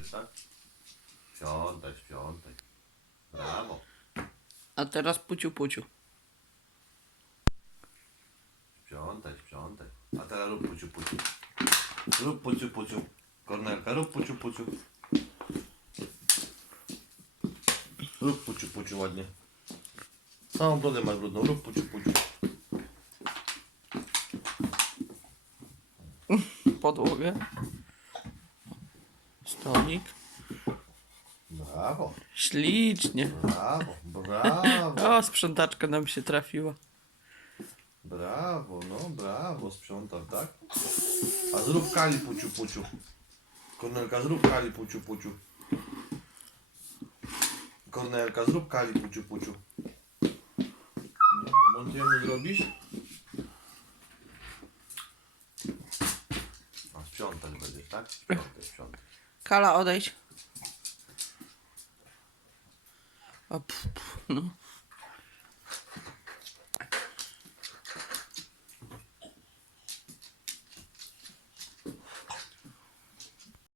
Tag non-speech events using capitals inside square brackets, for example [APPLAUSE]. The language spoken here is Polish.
będziesz, tak? Świątaj, świątaj. Brawo. A teraz puciu puciu. Sprzątaj, sprzątaj. A teraz rób puciu puciu. Rób puciu puciu. Kornelka, rób puciu puciu. Rób puciu puciu ładnie. Całą brodę masz brudną, rób puciu puciu. [LAUGHS] Podłogę. Stolik. Brawo, Ślicznie. brawo, brawo, [LAUGHS] O, sprzątaczka nam się trafiła. brawo, no brawo, sprzątam, tak? A zrób kali puciu puciu. Kornelka, zrób kali puciu puciu. Kornelka, zrób kali puciu puciu. No, Montiemu zrobisz? A sprzątać będziesz, tak? Sprzątaj, sprzątaj. Kala, odejdź. O, pf, pf, no.